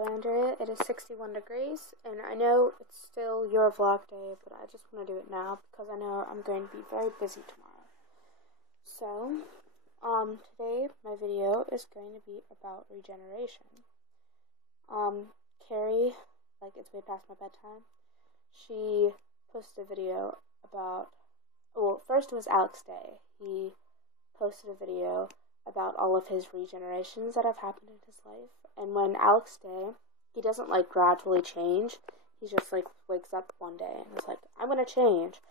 Hello Andrea, it is 61 degrees, and I know it's still your vlog day, but I just want to do it now because I know I'm going to be very busy tomorrow. So, today my video is going to be about regeneration. Carrie, it's way past my bedtime, she posted a video about, well, first it was Alex Day. He posted a video about all of his regenerations that have happened in his life. And when Alex Day, he doesn't gradually change. He just wakes up one day and is like, I'm gonna change.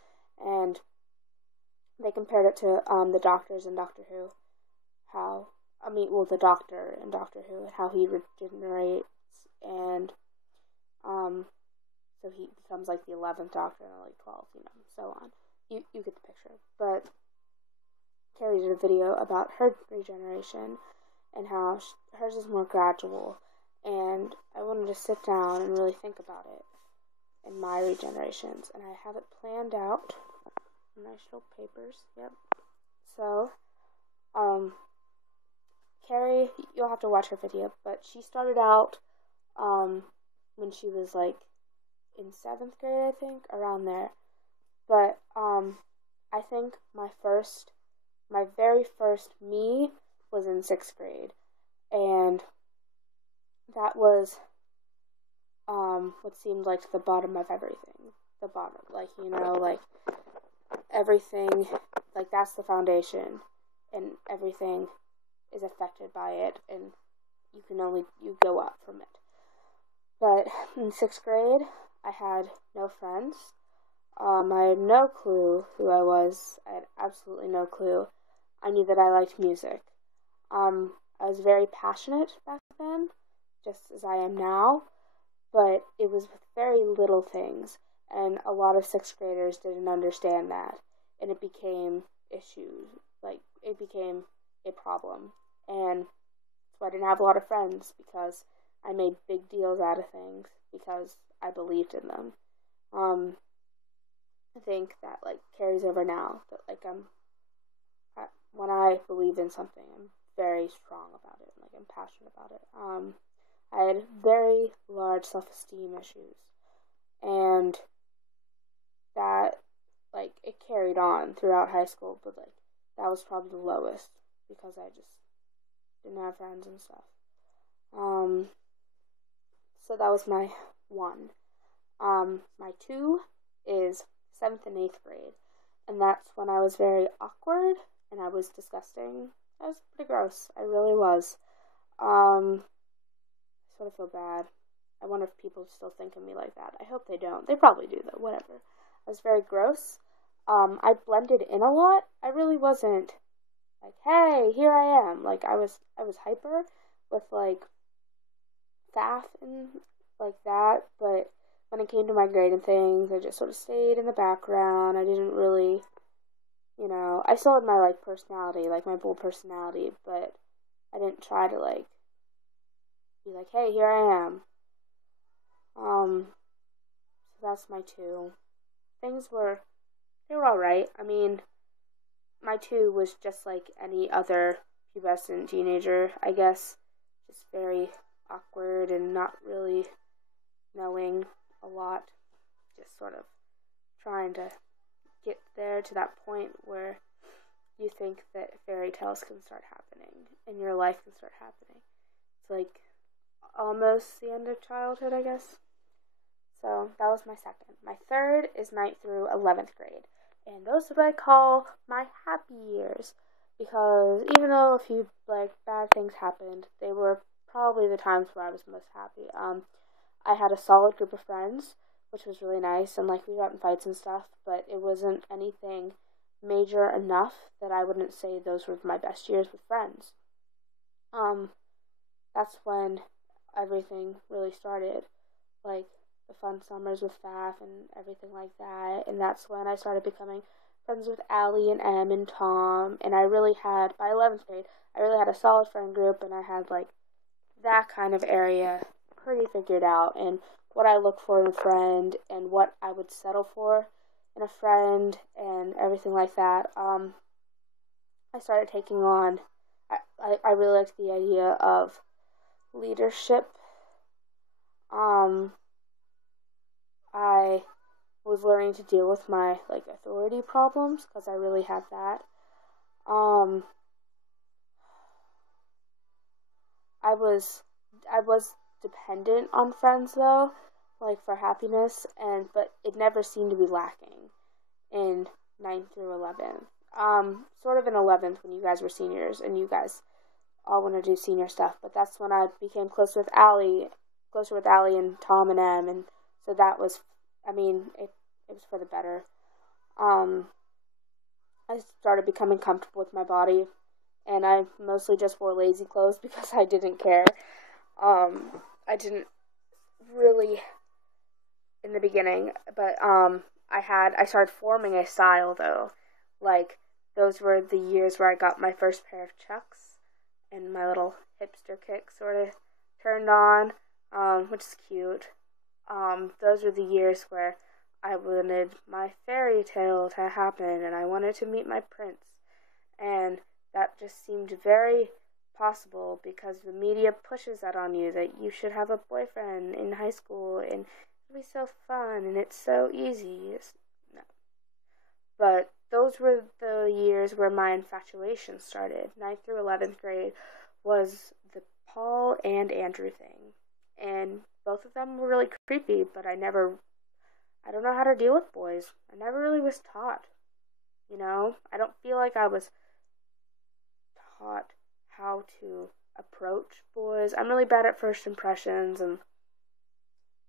And they compared it to the doctors in Doctor Who, the doctor in Doctor Who, how he regenerates, and so he becomes the 11th Doctor and the 12th, so on. You get the picture. But Carrie did a video about her regeneration and how hers is more gradual, and I wanted to sit down and really think about it in my regenerations, and I have it planned out. Nice little papers, yep. So, Carrie, you'll have to watch her video, but she started out, when she was, in 7th grade, I think, around there. But, I think my very first me was in 6th grade, and that was, what seemed like the bottom of everything. The bottom, everything, that's the foundation, and everything is affected by it, and you go up from it. But in 6th grade, I had no friends. I had no clue who I was. I had absolutely no clue. I knew that I liked music. I was very passionate back then, just as I am now, but it was with very little things, and a lot of 6th graders didn't understand that, and it became issues. It became a problem, and so I didn't have a lot of friends because I made big deals out of things because I believed in them. I think that, carries over now, that, when I believe in something, I'm very strong about it, I'm passionate about it. I had very large self-esteem issues, and that, it carried on throughout high school, but, that was probably the lowest, because I just didn't have friends and stuff. So that was my 1. My 2 is 7th and 8th grade, and that's when I was very awkward, and I was disgusting. I was pretty gross. I really was. I sort of feel bad. I wonder if people still think of me like that. I hope they don't. They probably do, though. Whatever. I was very gross. I blended in a lot. I really wasn't hey, here I am. I was hyper with, FAF and, that, but when it came to my grade and things, I just sort of stayed in the background. I didn't really, I still had my, personality, my bold personality, but I didn't try to, be hey, here I am. So that's my 2. They were alright. I mean, my 2 was just like any other pubescent teenager, I guess. Just very awkward and not really knowing a lot. Just sort of trying to get there to that point where you think that fairy tales can start happening and your life can start happening. It's almost the end of childhood, I guess. So that was my 2nd. My 3rd is 9th through 11th grade, and those are what I call my happy years, because even though a few bad things happened, they were probably the times where I was most happy. I had a solid group of friends, which was really nice, and we got in fights and stuff, but it wasn't anything major enough that I wouldn't say those were my best years with friends. That's when everything really started, the fun summers with FAF and everything like that, and that's when I started becoming friends with Allie and Em and Tom, and I really had, by 11th grade, I really had a solid friend group, and I had, that kind of area pretty figured out, and what I look for in a friend, and what I would settle for in a friend, and everything like that. I started taking on, I really liked the idea of leadership, Um, I was learning to deal with my like authority problems because I really have that. Um, I was I was dependent on friends though, like for happiness, and but it never seemed to be lacking in ninth through 11th. Sort of in 11th when you guys were seniors and you guys all want to do senior stuff, but that's when I became closer with Allie and Tom and Em, and so that was, I mean, it was for the better. Um, I started becoming comfortable with my body, and I mostly just wore lazy clothes because I didn't care. I didn't really in the beginning, but I started forming a style though. Like those were the years where I got my first pair of Chucks and my little hipster kick sort of turned on, which is cute. Those were the years where I wanted my fairy tale to happen and I wanted to meet my prince. And that just seemed very possible because the media pushes that on you that you should have a boyfriend in high school and it'll be so fun and it's so easy. No. But those were the years where my infatuation started. 9th through 11th grade was the Paul and Andrew thing. And both of them were really creepy, but I don't know how to deal with boys. I never really was taught. I don't feel like I was taught how to approach boys. I'm really bad at first impressions and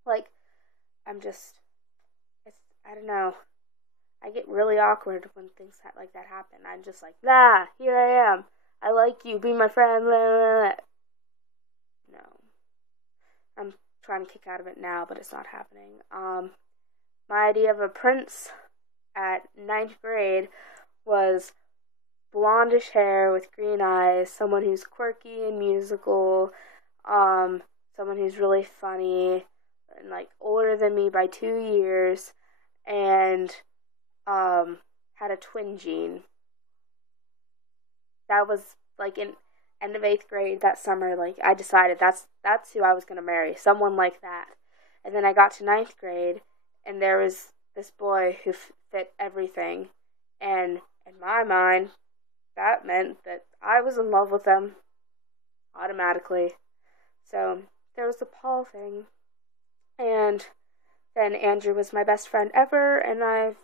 like I don't know. I get really awkward when things like that happen. I'm just like, here I am. I like you, be my friend. Blah, blah, blah. No. I'm trying to kick out of it now, but it's not happening. My idea of a prince at 9th grade was blondish hair with green eyes, someone who's quirky and musical, someone who's really funny, and like older than me by 2 years, and had a twin gene. That was like in end of 8th grade that summer. Like I decided that's who I was gonna marry, someone like that. And then I got to 9th grade, and there was this boy who fit everything, and in my mind, that meant that I was in love with them automatically. So there was the Paul thing, and then Andrew was my best friend ever, and I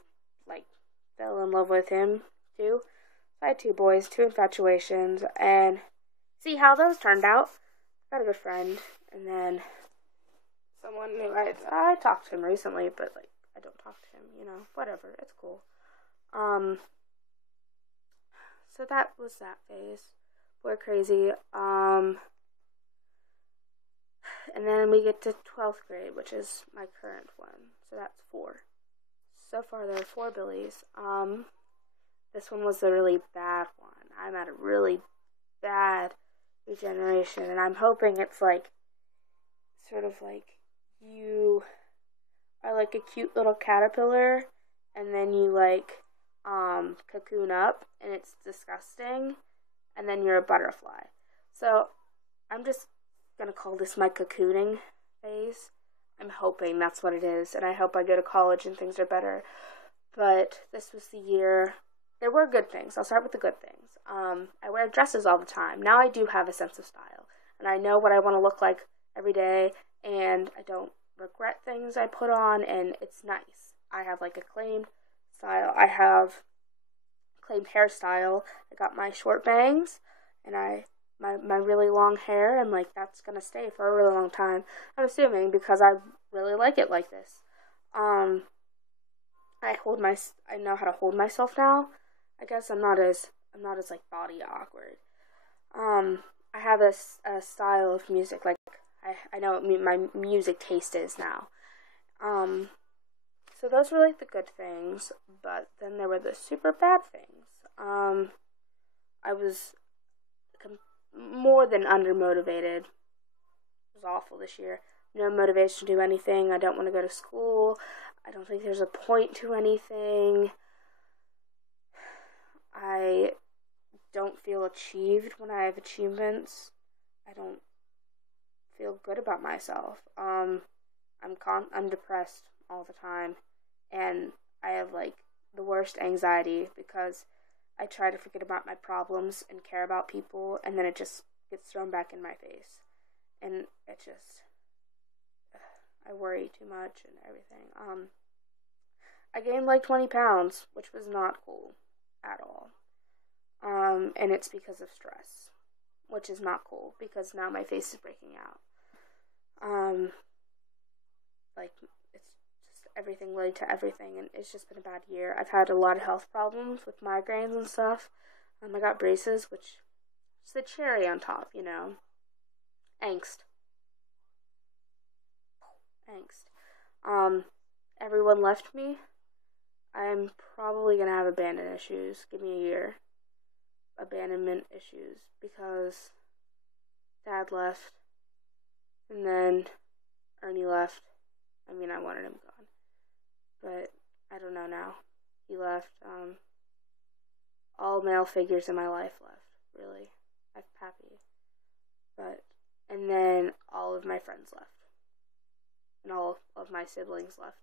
fell in love with him too. I had 2 boys, 2 infatuations, and see how those turned out. I got a good friend, and then someone who I talked to him recently, but I don't talk to him, whatever, it's cool. So that was that phase. We're crazy. And then we get to 12th grade, which is my current one. So that's 4. So far there are 4 Billies. This one was a really bad one. I'm at a really bad regeneration, and I'm hoping it's sort of like you are like a cute little caterpillar, and then you cocoon up, and it's disgusting, and then you're a butterfly. So I'm just gonna call this my cocooning phase. I'm hoping that's what it is, and I hope I go to college and things are better. But this was the year. There were good things. I'll start with the good things. I wear dresses all the time. Now I do have a sense of style, and I know what I want to look like every day, and I don't regret things I put on, and it's nice. I have a claimed style. I have claimed hairstyle. I got my short bangs, and my really long hair, and that's gonna stay for a really long time. I'm assuming because I really like it like this. I know how to hold myself now. I guess I'm not as body awkward. I have a style of music, I know what my music taste is now. So those were the good things, but then there were the super bad things. I was more than undermotivated. It was awful this year. No motivation to do anything. I don't want to go to school. I don't think there's a point to anything. I don't feel achieved when I have achievements. I don't feel good about myself. I'm depressed all the time, and I have like the worst anxiety because I try to forget about my problems and care about people, and then it just gets thrown back in my face, and it just I worry too much and everything. I gained like 20 pounds, which was not cool at all. And it's because of stress, which is not cool because now my face is breaking out. Like, it's just everything related to everything, and it's just been a bad year. I've had a lot of health problems with migraines and stuff. I got braces, which is the cherry on top, you know. Angst. Everyone left me. I'm probably gonna have abandonment issues. Give me a year. Abandonment issues because Dad left, and then Ernie left. I mean, I wanted him gone, but I don't know now. He left. All male figures in my life left. Really, I'm happy, and then all of my friends left, and all of my siblings left.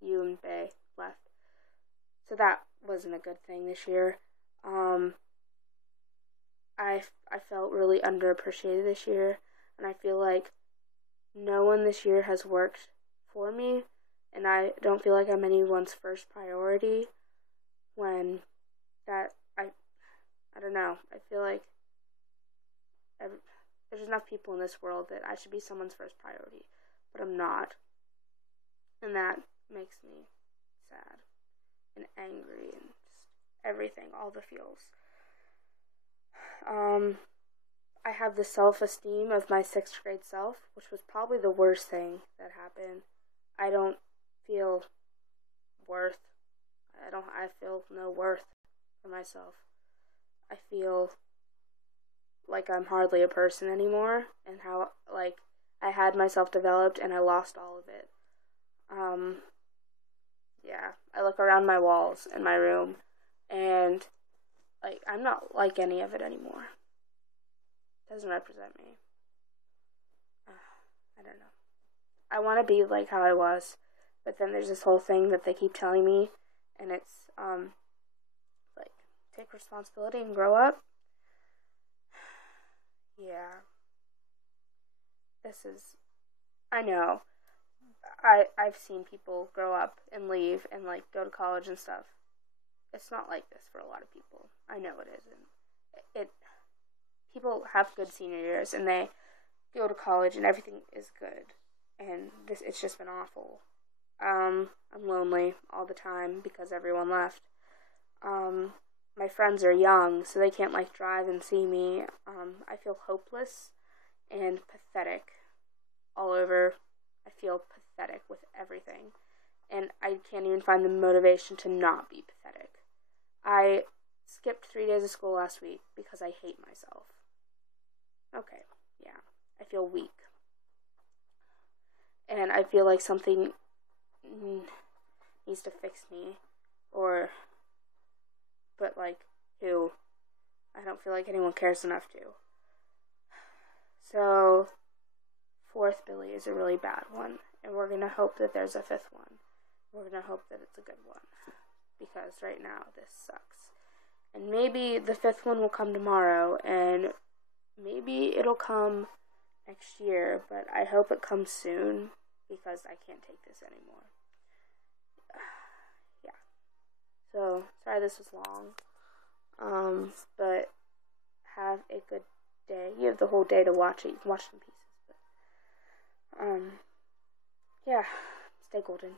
You and Bay left. So that wasn't a good thing this year. I felt really underappreciated this year, and I feel like no one this year has worked for me, and I don't feel like I'm anyone's first priority when I don't know, I feel like there's enough people in this world that I should be someone's first priority, but I'm not, and that makes me sad and angry and just everything, all the feels. I have the self-esteem of my 6th grade self, which was probably the worst thing that happened. I don't feel worth. I feel no worth for myself. I feel like I'm hardly a person anymore, and how, like, I had myself developed and I lost all of it. Yeah, I look around my walls in my room, and like, I'm not like any of it anymore. It doesn't represent me. I don't know. I want to be like how I was, but then there's this whole thing that they keep telling me, and it's, like, take responsibility and grow up. Yeah. I know. I've seen people grow up and leave and, like, go to college and stuff. It's not like this for a lot of people. I know it isn't. People have good senior years and they go to college and everything is good. And it's just been awful. I'm lonely all the time because everyone left. My friends are young, so they can't, like, drive and see me. I feel hopeless and pathetic all over. I feel pathetic with everything. And I can't even find the motivation to not be pathetic. I skipped 3 days of school last week because I hate myself. Okay, yeah. I feel weak. And I feel like something needs to fix me. But, like, who? I don't feel like anyone cares enough to. So, 4th Billy is a really bad one. And we're going to hope that there's a 5th one. We're going to hope that it's a good one. Because right now, this sucks. And maybe the 5th one will come tomorrow. And maybe it'll come next year. But I hope it comes soon. Because I can't take this anymore. Yeah. So, sorry this was long. But have a good day. You have the whole day to watch it. You can watch it in pieces. But, yeah. Stay golden.